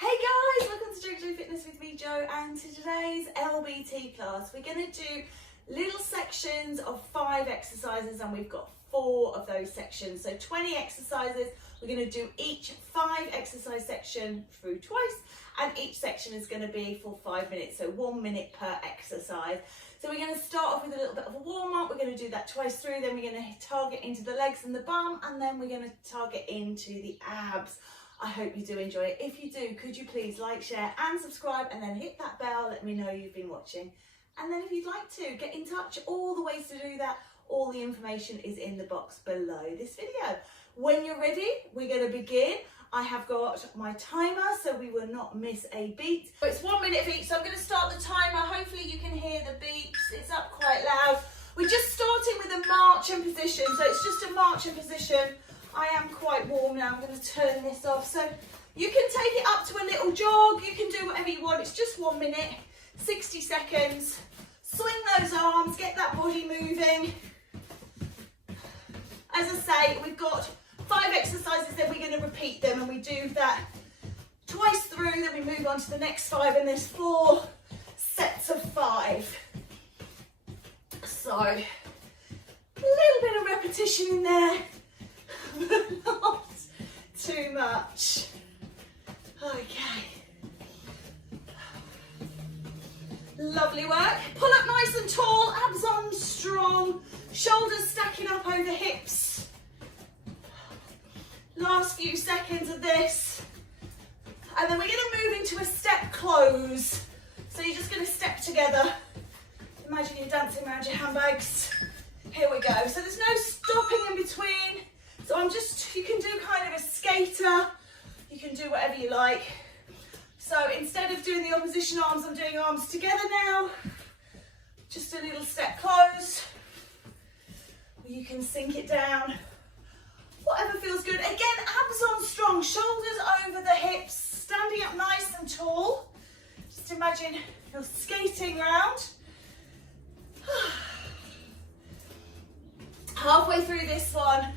Hey guys, welcome to JoJo Fitness with me, Jo, and to today's LBT class. We're going to do little sections of 5 exercises, and we've got 4 of those sections. So 20 exercises. We're going to do each 5 exercise section through twice, and each section is going to be for 5 minutes, so 1 minute per exercise. So we're going to start off with a little bit of a warm-up. We're going to do that twice through, then we're going to target into the legs and the bum, and then we're going to target into the abs. I hope you do enjoy it. If you do, could you please like, share and subscribe, and then hit that bell, let me know you've been watching. And then if you'd like to, get in touch. All the ways to do that, all the information is in the box below this video. When you're ready, we're going to begin. I have got my timer, so we will not miss a beat. So it's 1 minute of each, so I'm going to start the timer. Hopefully you can hear the beeps. It's up quite loud. We're just starting with a marching position, so it's just a marching position. I am quite warm now. I'm going to turn this off. So you can take it up to a little jog. You can do whatever you want. It's just 1 minute, 60 seconds. Swing those arms, get that body moving. As I say, we've got 5 exercises, then we're going to repeat them, and we do that twice through, then we move on to the next 5, and there's 4 sets of 5. So a little bit of repetition in there, but not too much. Okay. Lovely work. Pull up nice and tall, abs on strong, shoulders stacking up over hips. Last few seconds of this. And then we're going to move into a step close. So you're just going to step together. Imagine you're dancing around your handbags. Here we go. So there's no stopping in between. So you can do kind of a skater. You can do whatever you like. So instead of doing the opposition arms, I'm doing arms together now. Just a little step close. You can sink it down. Whatever feels good. Again, abs on strong, shoulders over the hips, standing up nice and tall. Just imagine you're skating around. Halfway through this one,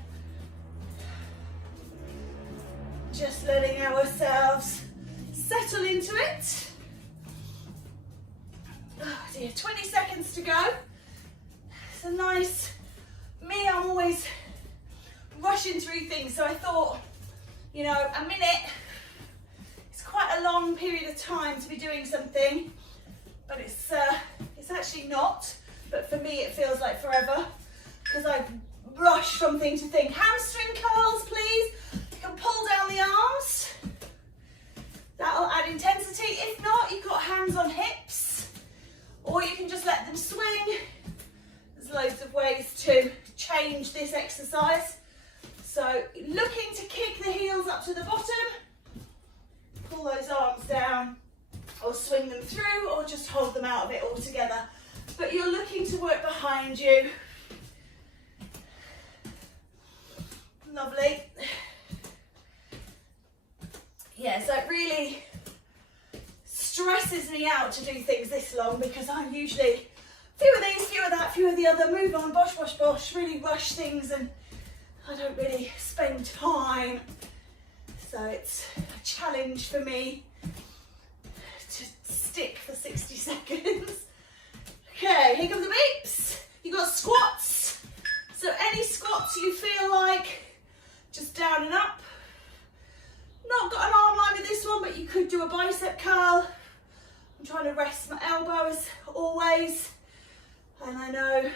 just letting ourselves settle into it. Oh dear, 20 seconds to go. It's a nice, I'm always rushing through things, so I thought, you know, a minute, it's quite a long period of time to be doing something, but it's actually not, but for me it feels like forever, because I rush from thing to thing. Hamstring curls, please. You can pull down the arms. That'll add intensity. If not, you've got hands on hips, or you can just let them swing. There's loads of ways to change this exercise. So looking to kick the heels up to the bottom, pull those arms down, or swing them through, or just hold them out of it all together. But you're looking to work behind you. Lovely. Yeah, so it really stresses me out to do things this long, because I'm usually few of these, few of that, few of the other, move on, bosh, bosh, bosh, really rush things, and I don't really spend time. So it's a challenge for me to stick for 60 seconds. Okay, here come the beeps. You've got squats. So any squats you feel like, just down and up. Not got an arm line with this one, but you could do a bicep curl. I'm trying to rest my elbow as always. And I know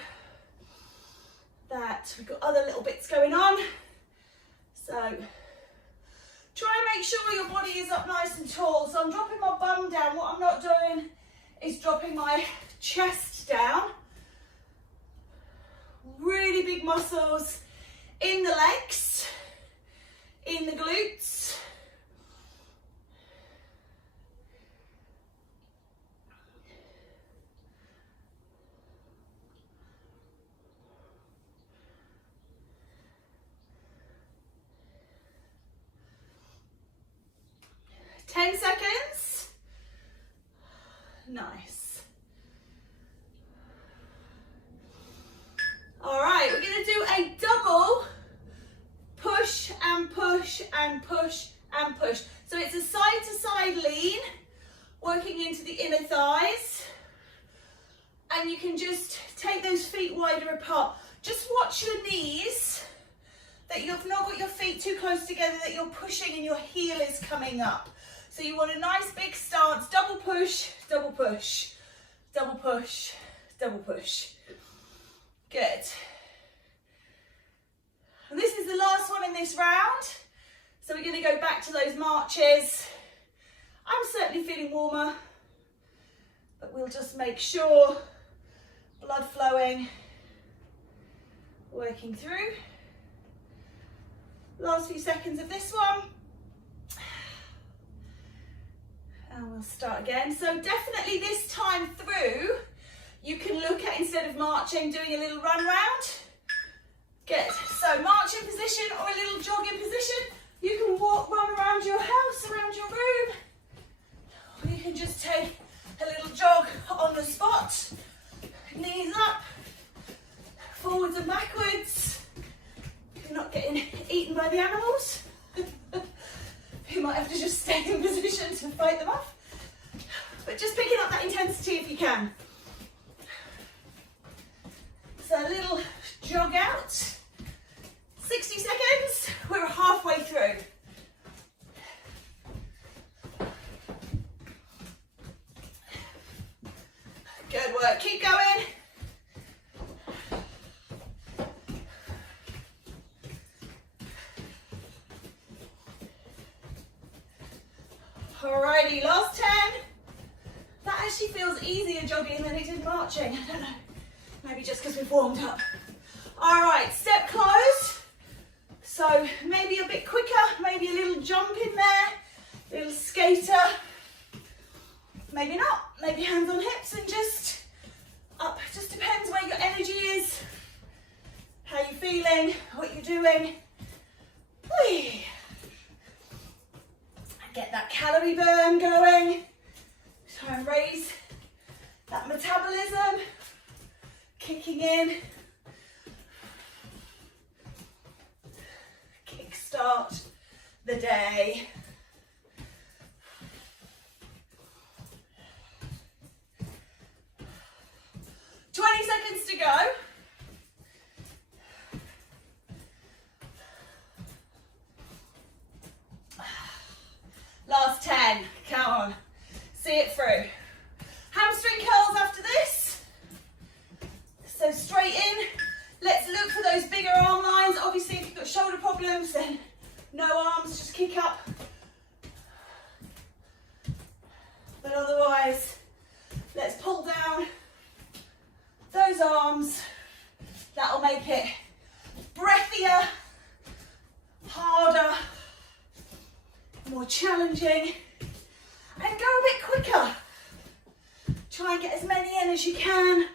that we've got other little bits going on. So try and make sure your body is up nice and tall. So I'm dropping my bum down. What I'm not doing is dropping my chest down. Really big muscles in the legs, in the glutes. Ten seconds. Nice. All right, we're going to do a double push and push and push and push. So it's a side to side and you can just take those feet wider apart. Just watch your knees, that you've not got your feet too close together, that you're pushing and your heel is coming up. So you want a nice big stance, double push, double push, double push, double push. Good. And this is the last one in this round. So we're going to go back to those marches. I'm certainly feeling warmer, but we'll just make sure blood flowing, working through. Last few seconds of this one. And we'll start again. So definitely this time through, you can look at, instead of marching, doing a little run round. Good. So marching position or a little jogging position. You can run around your house, around your room. Or you can just take a little jog on the spot. Knees up, forwards and backwards. If you're not getting eaten by the animals, you might have to just stay in position to fight them off. But just picking up that intensity if you can. So a little jog out. 60 seconds, we're halfway through. Good work, keep going. Alrighty, last 10. That actually feels easier jogging than it did marching. I don't know, maybe just because we've warmed up. All right, step close. So maybe a bit quicker, maybe a little jump in there, little skater. Maybe not, maybe hands on hips and just up. Just depends where your energy is, how you're feeling, what you're doing. Whee. Get that calorie burn going. Try and raise that metabolism, kicking in. Kickstart the day. Seconds to go. Last 10, come on, see it through. Hamstring curls after this. So straight in, let's look for those bigger arm lines. Obviously if you've got shoulder problems, then no arms, just kick up. But otherwise, let's pull down those arms. That'll make it breathier, harder, more challenging, and go a bit quicker. Try and get as many in as you can,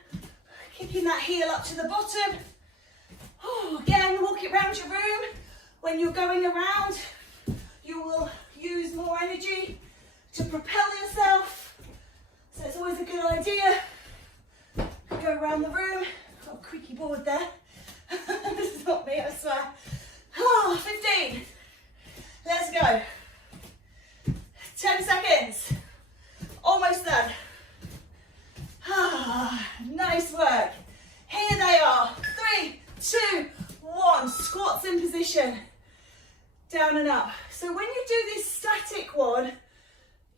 kicking that heel up to the bottom. Oh, again, walk it around your room. When you're going around, you will use more energy to propel yourself, so it's always a good idea. Go around the room. Got a creaky board there. This is not me, I swear. Oh, 15. Let's go. 10 seconds. Almost done. Ah, nice work. Here they are. 3, 2, 1. Squats in position. Down and up. So when you do this static one,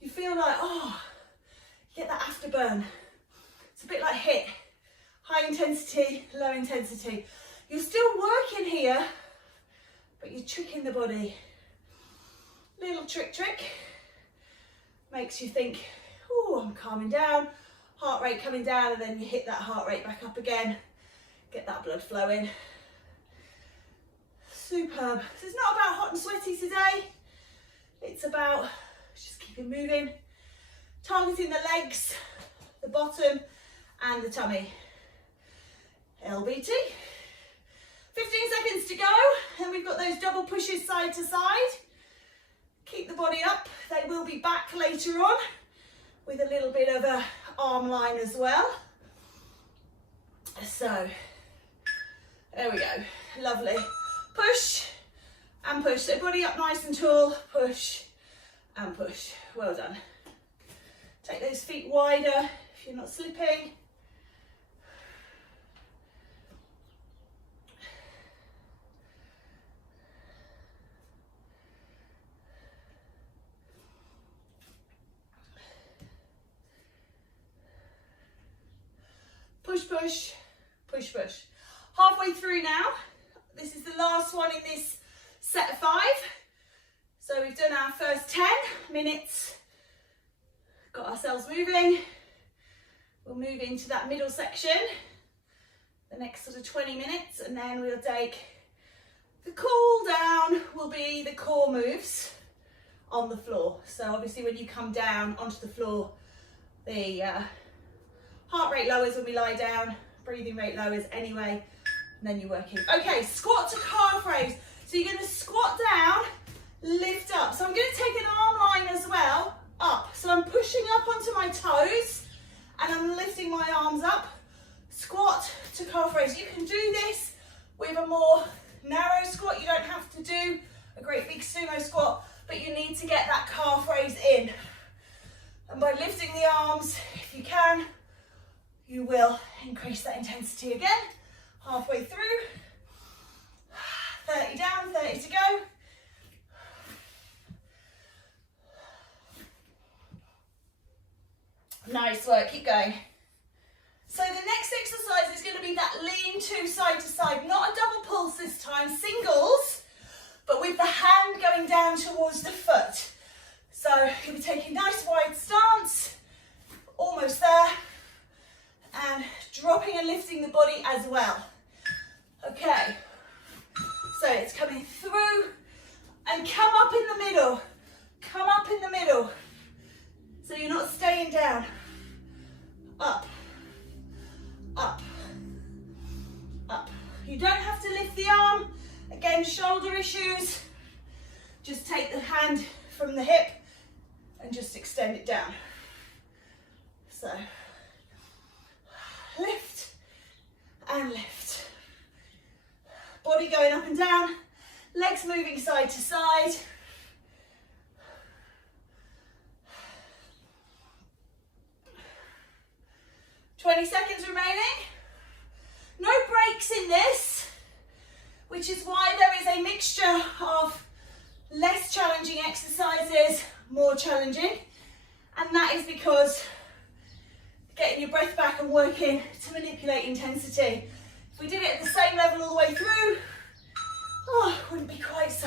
you feel like, oh, you get that afterburn. It's a bit like HIIT. High intensity, low intensity. You're still working here, but you're tricking the body. Little trick. Makes you think, oh, I'm calming down. Heart rate coming down, and then you hit that heart rate back up again. Get that blood flowing. Superb. So it's not about hot and sweaty today. It's about just keeping moving. Targeting the legs, the bottom, and the tummy. LBT. 15 seconds to go, and we've got those double pushes side to side. Keep the body up. They will be back later on with a little bit of a arm line as well. So, there we go. Lovely. Push and push. So body up nice and tall. Push and push. Well done. Take those feet wider if you're not slipping. push, push, push, push. Halfway through now. This is the last one in this set of 5. So we've done our first 10 minutes, got ourselves moving. We'll move into that middle section, the next sort of 20 minutes, and then we'll take the cool down will be the core moves on the floor. So obviously when you come down onto the floor, the heart rate lowers when we lie down, breathing rate lowers anyway, and then you're working. Okay, squat to calf raise. So you're going to squat down, lift up. So I'm going to take an arm line as well, up. So I'm pushing up onto my toes and I'm lifting my arms up. Squat to calf raise. You can do this with a more narrow squat. You don't have to do a great big sumo squat, but you need to get that calf raise in. And by lifting the arms, if you can, you will increase that intensity again. Halfway through. 30 down, 30 to go. Nice work, keep going. So the next exercise is going to be that lean to side, not a double pulse this time, singles, but with the hand going down towards the foot. So you'll be taking nice wide stance, almost there, and dropping and lifting the body as well. Okay, so it's coming through and come up in the middle, come up in the middle. So you're not staying down. Up, up, up. You don't have to lift the arm. Again, shoulder issues. Just take the hand from the hip and just extend it down. So, lift and lift. Body going up and down, legs moving side to side. ,20 seconds remaining. No breaks in this, which is why there is a mixture of less challenging exercises, more challenging, and that is because getting your breath back and working to manipulate intensity. If we did it at the same level all the way through, oh, it wouldn't be quite so.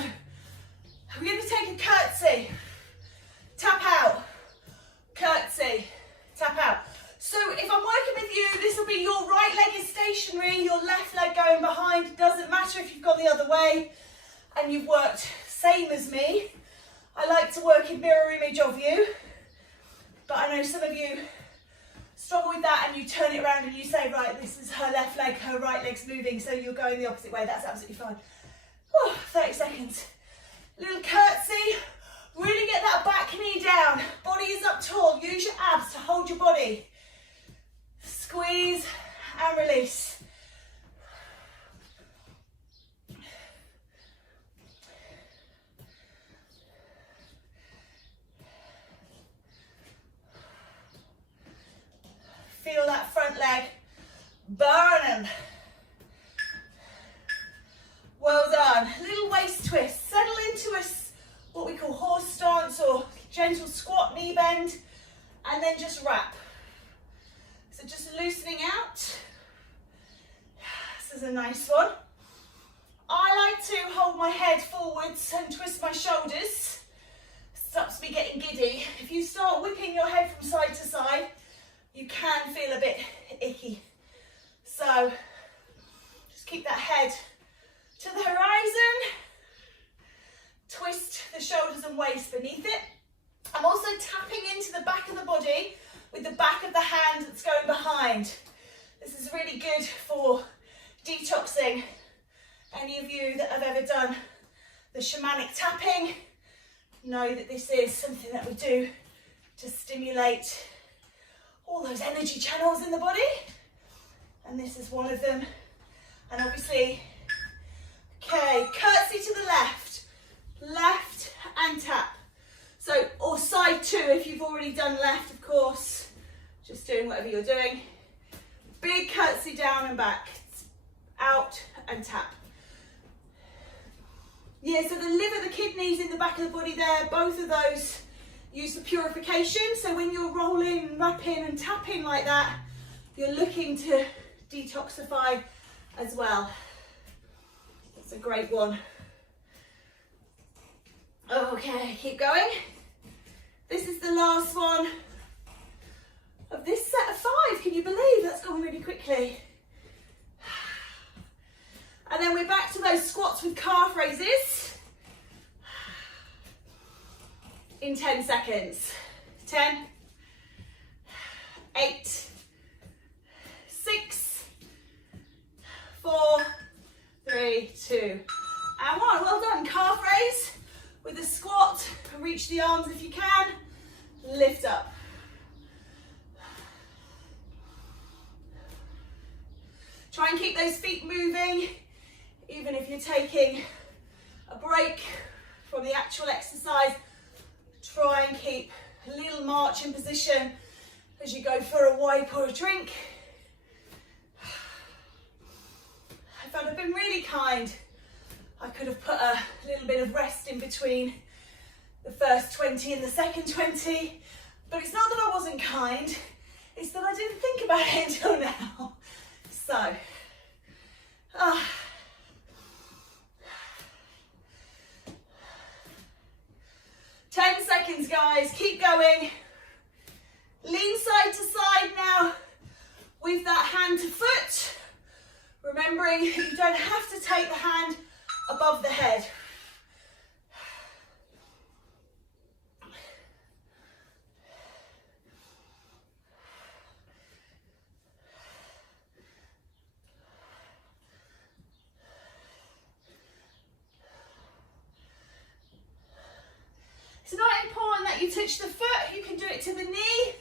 We're going to take a curtsy, tap out, curtsy, tap out. So if I'm working with you, this will be your right leg is stationary, your left leg going behind. It doesn't matter if you've gone the other way and you've worked same as me. I like to work in mirror image of you, but I know some of you struggle with that and you turn it around and you say, right, this is her left leg, her right leg's moving, so you're going the opposite way. That's absolutely fine. Whew, 30 seconds. Little curtsy. Really get that back knee down. Body is up tall. Use your abs to hold your body. Squeeze and release. Feel that front leg burning. Well done. Little waist twist. Settle into a what we call horse stance or gentle squat, knee bend, and then just wrap. So just loosening out. This is a nice one. I like to hold my head forwards and twist my shoulders. Stops me getting giddy. If you start whipping your head from side to side, you can feel a bit icky. So just keep that head to the horizon. Twist the shoulders and waist beneath it. I'm also tapping into the back of the body with the back of the hand that's going behind. This is really good for detoxing. Any of you that have ever done the shamanic tapping know that this is something that we do to stimulate all those energy channels in the body. And this is one of them. And obviously, okay, curtsy to the left, left and tap. So, or side two if you've already done left, of course, just doing whatever you're doing. Big curtsy down and back, out and tap. Yeah, so the liver, the kidneys in the back of the body there, both of those use for purification. So when you're rolling, wrapping and tapping like that, you're looking to detoxify as well. That's a great one. Okay, keep going. This is the last one of this set of 5. Can you believe that's gone really quickly? And then we're back to those squats with calf raises in 10 seconds. 10, 8, 6, 4, 3, 2, and 1. Well done. Calf raise with a squat. Reach the arms if you can. Lift up. Try and keep those feet moving, even if you're taking a break from the actual exercise. Try and keep a little march in position as you go for a wipe or a drink. If I'd have been really kind, I could have put a little bit of rest in between the first 20 and the second 20, but it's not that I wasn't kind, it's that I didn't think about it until now. So, 10 seconds, guys, keep going. Lean side to side now with that hand to foot. Remembering you don't have to take the hand above the head. It's not important that you touch the foot, you can do it to the knee.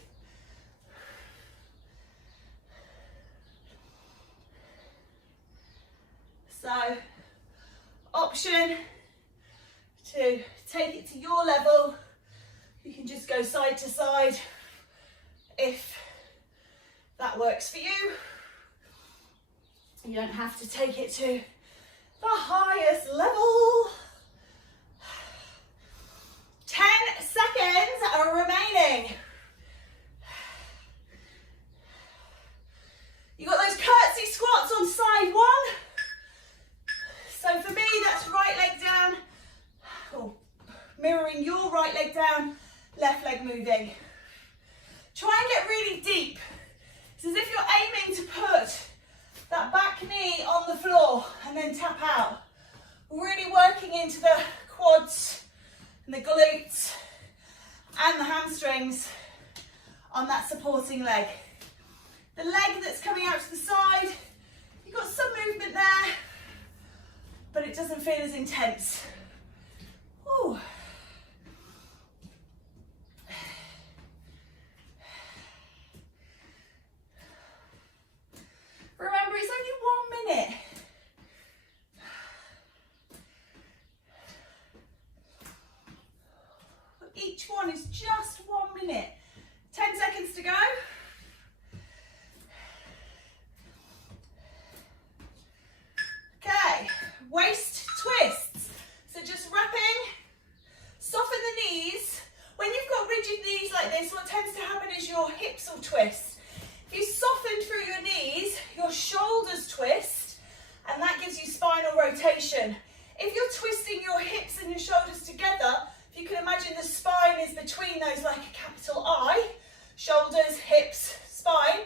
So, option to take it to your level. You can just go side to side if that works for you. You don't have to take it to the highest level. 10 seconds are remaining. You got those curtsy squats on side 1. So for me, that's right leg down, or mirroring your right leg down, left leg moving. Try and get really deep. It's as if you're aiming to put that back knee on the floor and then tap out. Really working into the quads and the glutes and the hamstrings on that supporting leg. The leg that's coming out to the side, you've got some movement there, but it doesn't feel as intense. Ooh. Remember, it's only 1 minute. Each one is just 1 minute. 10 seconds to go. Okay, waist twists. So just wrapping, soften the knees. When you've got rigid knees like this, what tends to happen is your hips will twist. If you soften through your knees, your shoulders twist, and that gives you spinal rotation. If you're twisting your hips and your shoulders together, if you can imagine the spine is between those like a capital I, shoulders, hips, spine,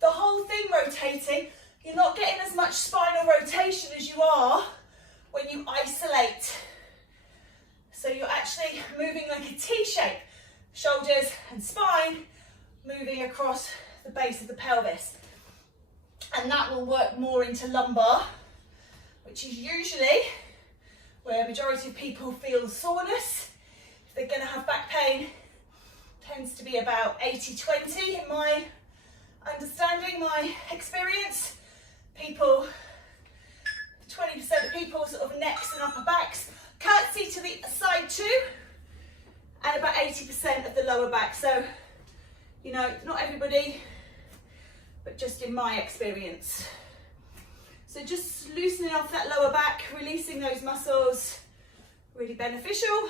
the whole thing rotating, you're not getting as much spinal rotation as you are when you isolate. So you're actually moving like a T shape, shoulders and spine moving across the base of the pelvis. And that will work more into lumbar, which is usually where a majority of people feel soreness. If they're going to have back pain, tends to be about 80-20 in my understanding, my experience. People, 20% of people sort of necks and upper backs, curtsy to the side too, and about 80% of the lower back. So, you know, not everybody, but just in my experience. So just loosening off that lower back, releasing those muscles, really beneficial.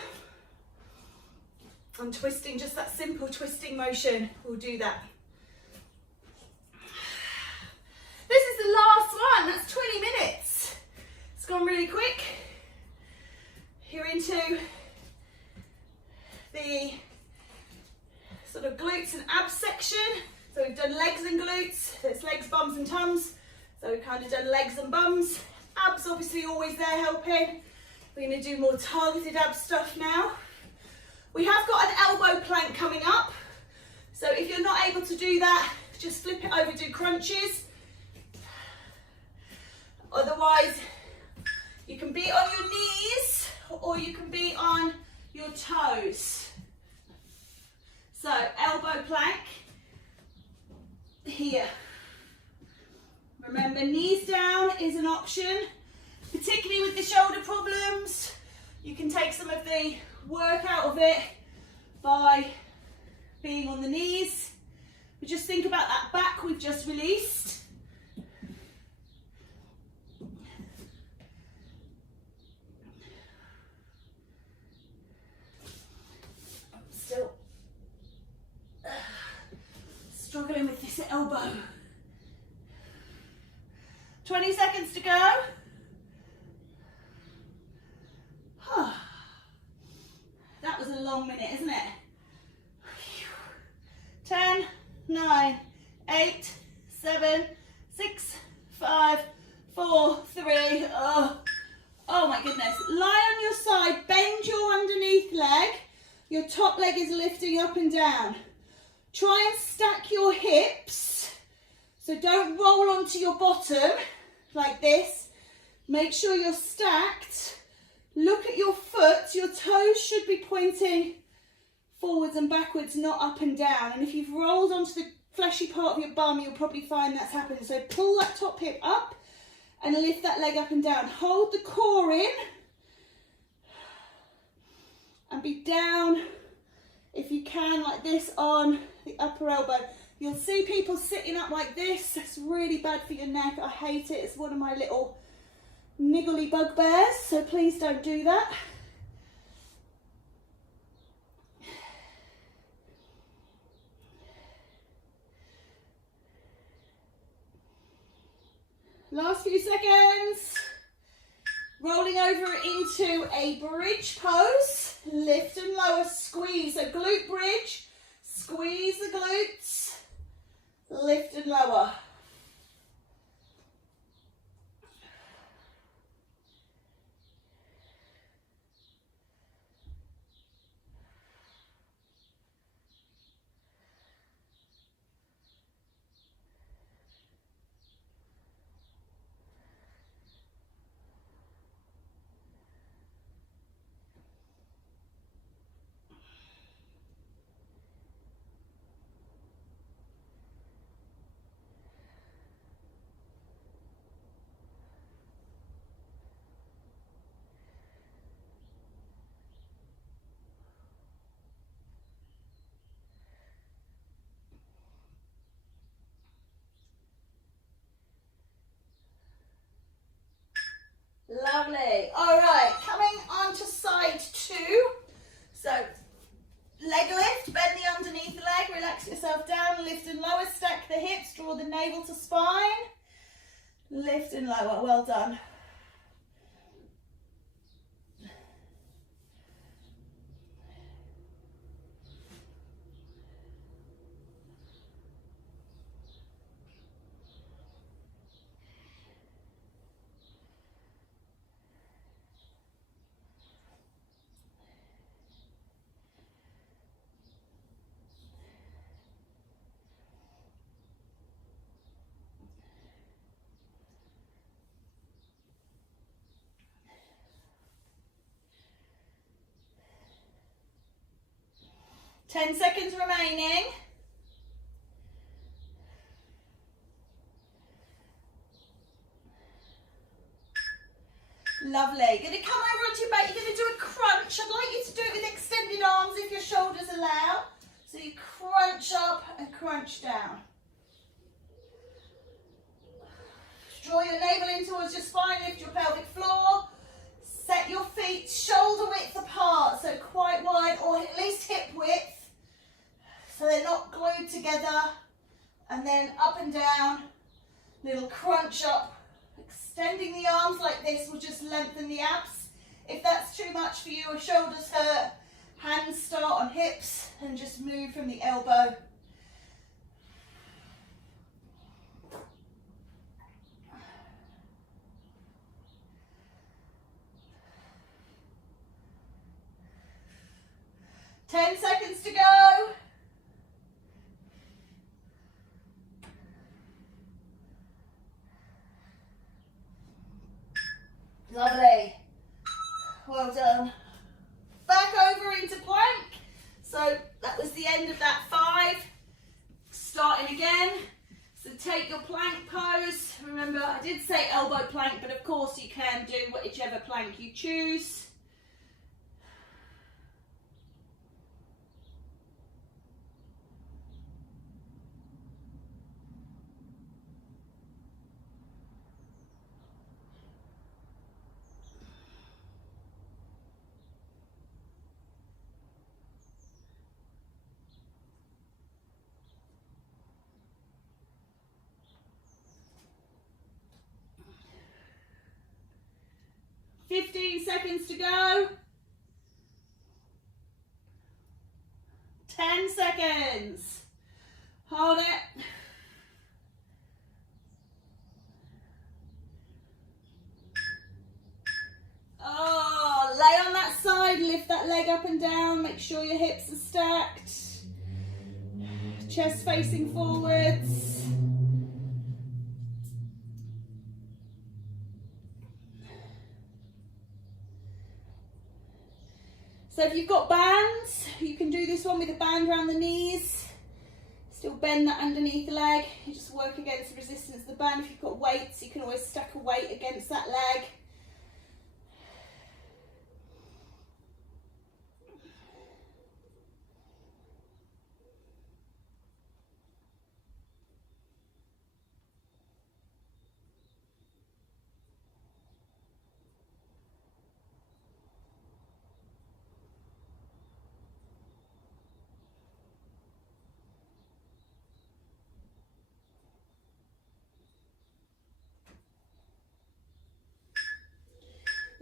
And twisting, just that simple twisting motion will do that. This is So we've kind of done legs and bums. Abs obviously always there helping. We're going to do more targeted ab stuff now. We have got an elbow plank coming up. So if you're not able to do that, just flip it over, do crunches. Otherwise, you can be on your knees or you can be on your toes. So elbow plank here. Remember, knees down is an option, particularly with the shoulder problems. You can take some of the work out of it by being on the knees. But just think about that back we've just released. I'm still struggling with this elbow. 20 seconds to go. That was a long minute, isn't it? 10, 9, 8, 7, 6, 5, 4, 3. Oh my goodness. Lie on your side, bend your underneath leg. Your top leg is lifting up and down. Try and stack your hips. So don't roll onto your bottom like this. Make sure you're stacked. Look at your foot. Your toes should be pointing forwards and backwards, not up and down. And if you've rolled onto the fleshy part of your bum, you'll probably find that's happening. So pull that top hip up and lift that leg up and down. Hold the core in and be down if you can, like this, on the upper elbow. You'll see people sitting up like this. That's really bad for your neck. I hate it. It's one of my little niggly bugbears, so please don't do that. Last few seconds. Rolling over into a bridge pose. Lift and lower, squeeze. So glute bridge, squeeze the glutes, lift and lower. Lovely. All right, coming on to side two. So leg lift, bend the underneath leg, relax yourself down, lift and lower, stack the hips, draw the navel to spine, lift and lower. Well done. Ten seconds remaining. Lovely. You're going to come over onto your back. You're going to do a crunch. I'd like you to do it with extended arms if your shoulders allow. So you crunch up and crunch down. Draw your navel in towards your spine, lift your pelvic floor. Set your feet shoulder width apart, so quite wide, or at least hip width. So they're not glued together. And then up and down, little crunch up. Extending the arms like this will just lengthen the abs. If that's too much for you or shoulders hurt, hands start on hips and just move from the elbow. Lovely. Well done. Back over into plank. So that was the end of that 5. Starting again. So take your plank pose. Remember, I did say elbow plank, but of course you can do whichever plank you choose. $15 seconds to go. 10 seconds. Hold it. Oh, lay on that side, lift that leg up and down, make sure your hips are stacked. Chest facing forwards. So if you've got bands, you can do this one with a band around the knees. Still bend that underneath the leg. You just work against the resistance of the band. If you've got weights, you can always stack a weight against that leg.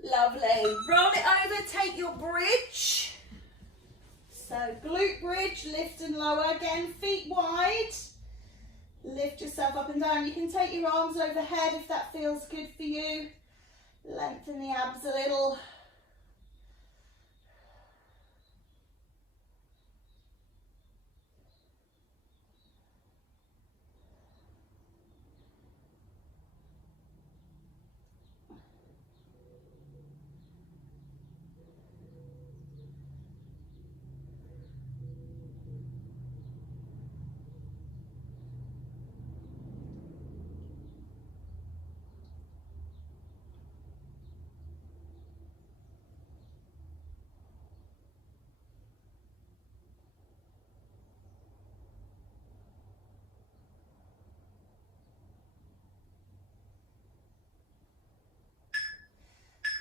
Lovely. Roll it over, take your bridge. So glute bridge, lift and lower. Again, feet wide. Lift yourself up and down. You can take your arms overhead if that feels good for you. Lengthen the abs a little.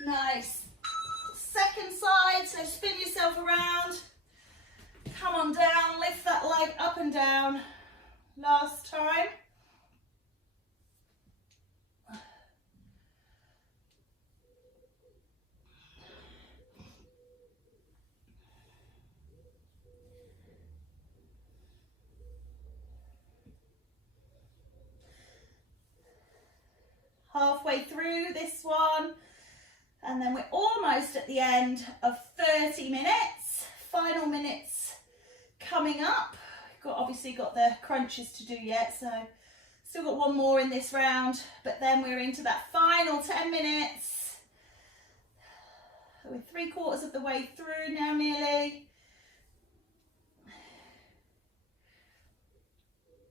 Nice. Second side, so spin yourself around. Come on down, lift that leg up and down. Last time. Halfway through this one. And then we're almost at the end of 30 minutes. Final minutes coming up. Obviously got the crunches to do yet, so still got one more in this round, but then we're into that final 10 minutes. We're 3/4 of the way through now nearly.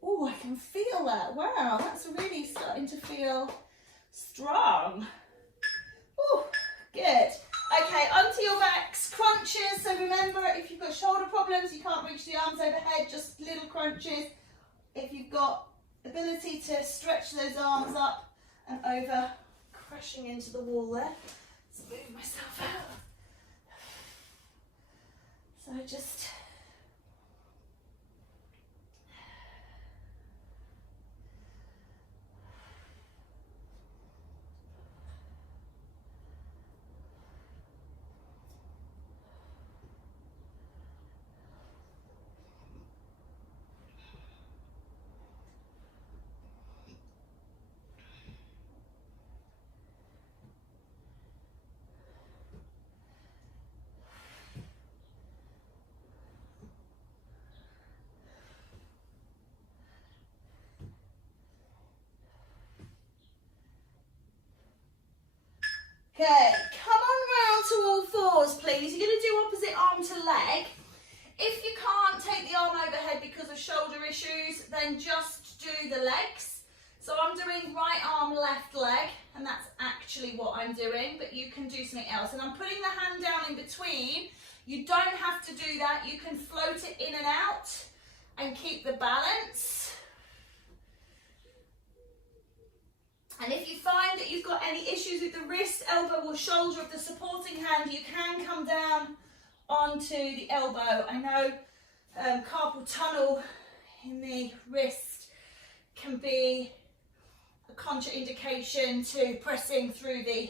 Oh, I can feel that. Wow, that's really starting to feel strong. Oh, good. Okay, onto your backs, crunches. So remember, if you've got shoulder problems, you can't reach the arms overhead, just little crunches. If you've got ability to stretch those arms up and over, crashing into the wall there. Let's move myself out. So just Okay, come on round to all fours, please. You're going to do opposite arm to leg. If you can't take the arm overhead because of shoulder issues, then just do the legs. So I'm doing right arm, left leg, and that's actually what I'm doing, but you can do something else. And I'm putting the hand down in between. You don't have to do that. You can float it in and out and keep the balance. And if you find that you've got any issues with the wrist, elbow or shoulder of the supporting hand, you can come down onto the elbow. I know carpal tunnel in the wrist can be a contraindication to pressing through the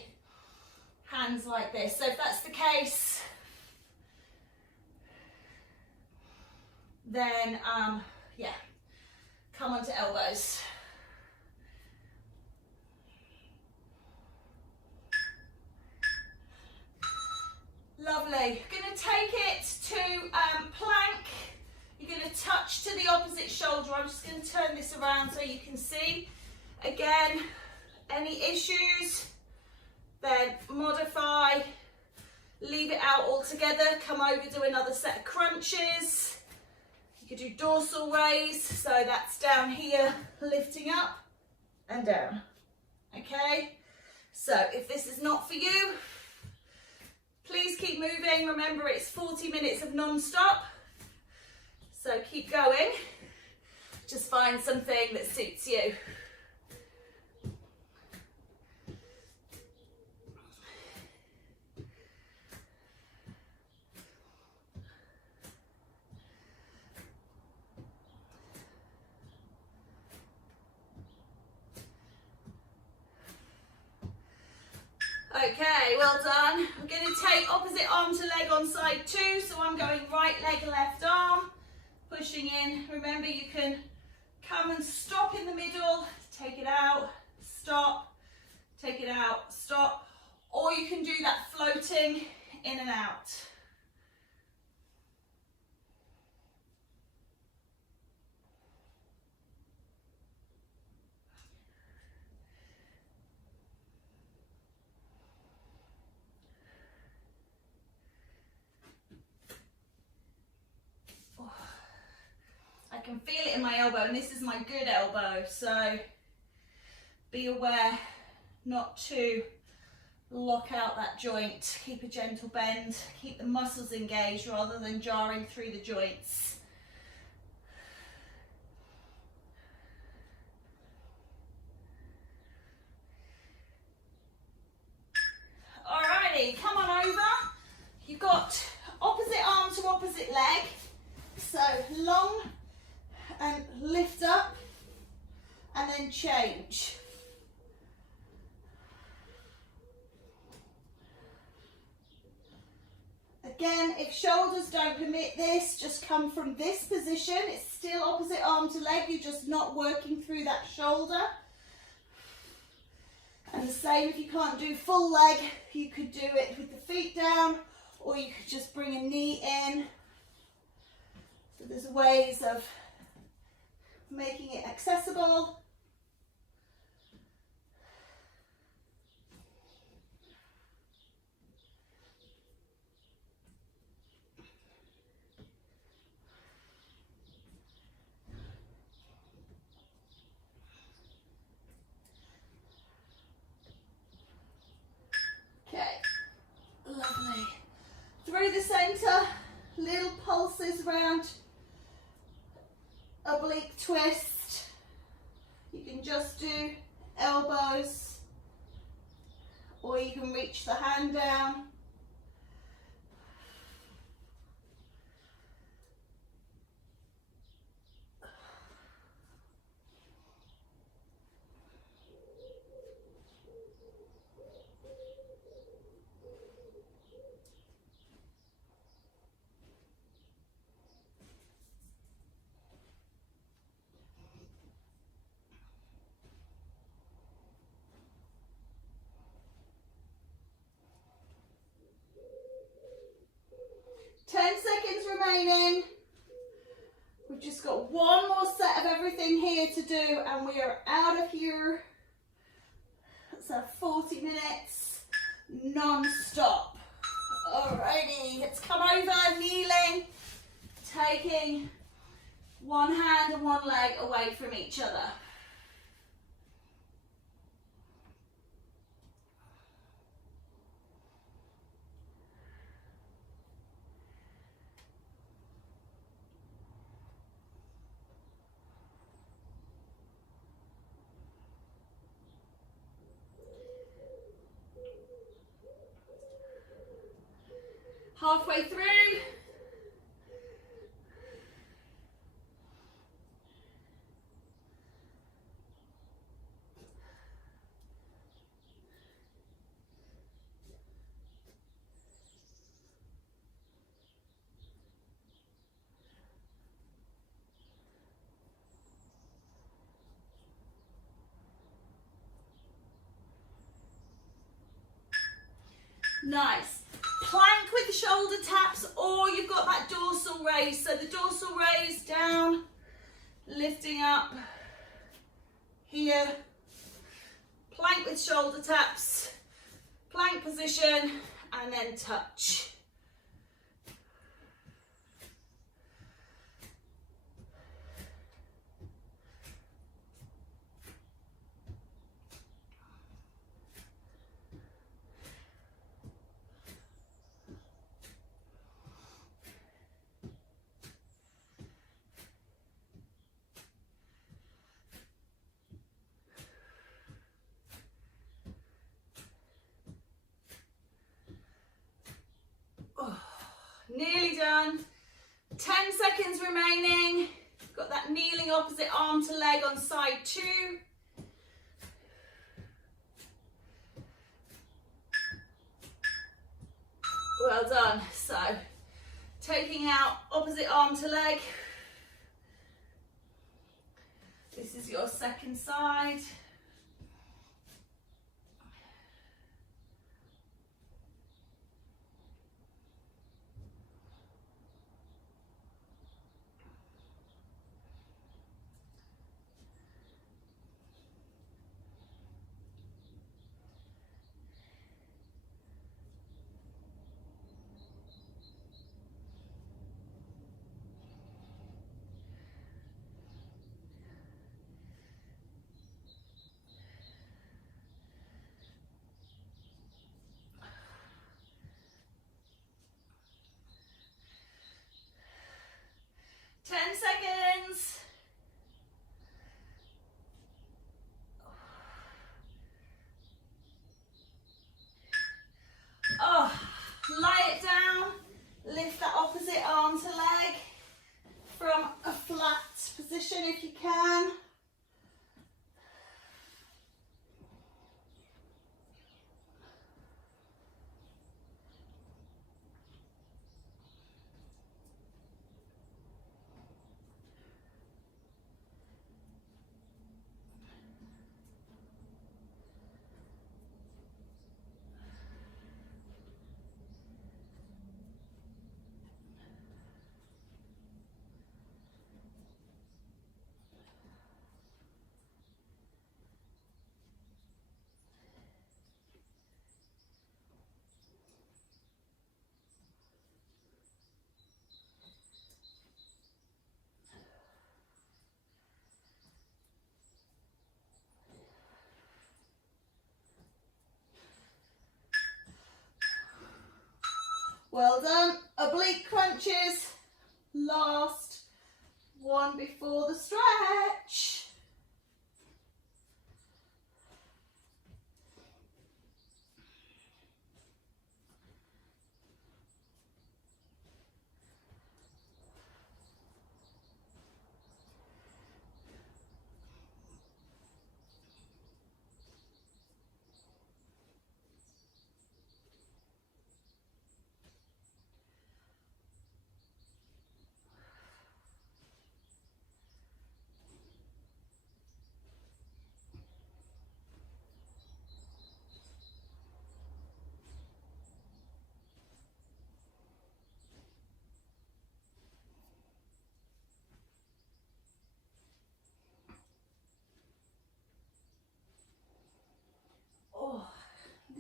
hands like this. So if that's the case, then yeah, come onto elbows. Lovely. You're going to take it to plank. You're going to touch to the opposite shoulder. I'm just going to turn this around so you can see. Again, any issues, then modify, leave it out altogether, come over, do another set of crunches. You could do dorsal raise, so that's down here, lifting up and down. Okay, so if this is not for you, please keep moving. Remember, it's 40 minutes of non-stop, so keep going. Just find something that suits you. Okay, well done. I'm going to take opposite arm to leg on side 2. So I'm going right leg, left arm, pushing in. Remember, you can come and stop in the middle, take it out, stop, take it out, stop. Or you can do that floating in and out. I can feel it in my elbow, and this is my good elbow, so be aware not to lock out that joint. Keep a gentle bend, keep the muscles engaged rather than jarring through the joints. Alrighty, come on over. You've got opposite arm to opposite leg, so long and lift up and then change. Again, if shoulders don't permit this, just come from this position. It's still opposite arm to leg, you're just not working through that shoulder. And the same if you can't do full leg, you could do it with the feet down, or you could just bring a knee in. So there's ways of making it accessible. Okay, lovely. Through the center, little pulses around. Oblique twist. You can just do elbows, or you can reach the hand down. Remaining. We've just got one more set of everything here to do and we are out of here. That's our 40 minutes non-stop. Alrighty, let's come over, kneeling, taking one hand and one leg away from each other. Halfway through. Nice. Plank with the shoulder taps, or you've got that dorsal raise. So the dorsal raise down, lifting up here. Plank with shoulder taps, plank position, and then touch. Nearly done. 10 seconds remaining. Got that kneeling opposite arm to leg on side 2. Well done. So, taking out opposite arm to leg. This is your second side. Position if you can. Well done. Oblique crunches. Last one before the stretch.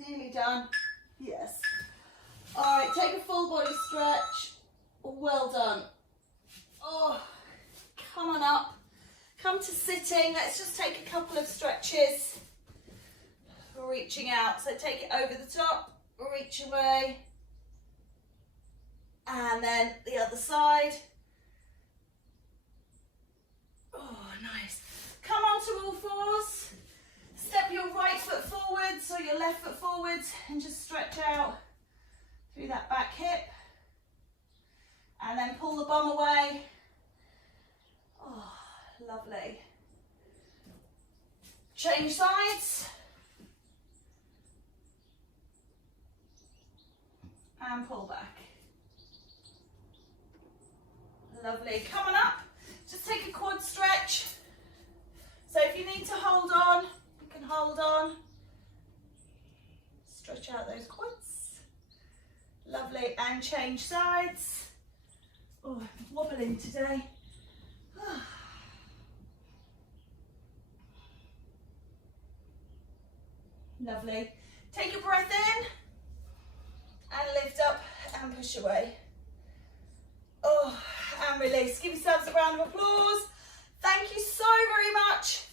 Nearly done. Yes. All right, take a full body stretch. Well done. Oh, come on up. Come to sitting. Let's just take a couple of stretches. Reaching out. So take it over the top, reach away. And then the other side. Oh, nice. Come onto all fours. Step your right foot forwards or your left foot forwards and just stretch out through that back hip. And then pull the bum away. Oh, lovely. Change sides. And pull back. Lovely. Come on up. Just take a quad stretch. So if you need to hold on, you can hold on. Stretch out those quads. Lovely. And change sides. Oh, I'm wobbling today. Lovely. Take a breath in and lift up and push away. Oh, and release. Give yourselves a round of applause. Thank you so very much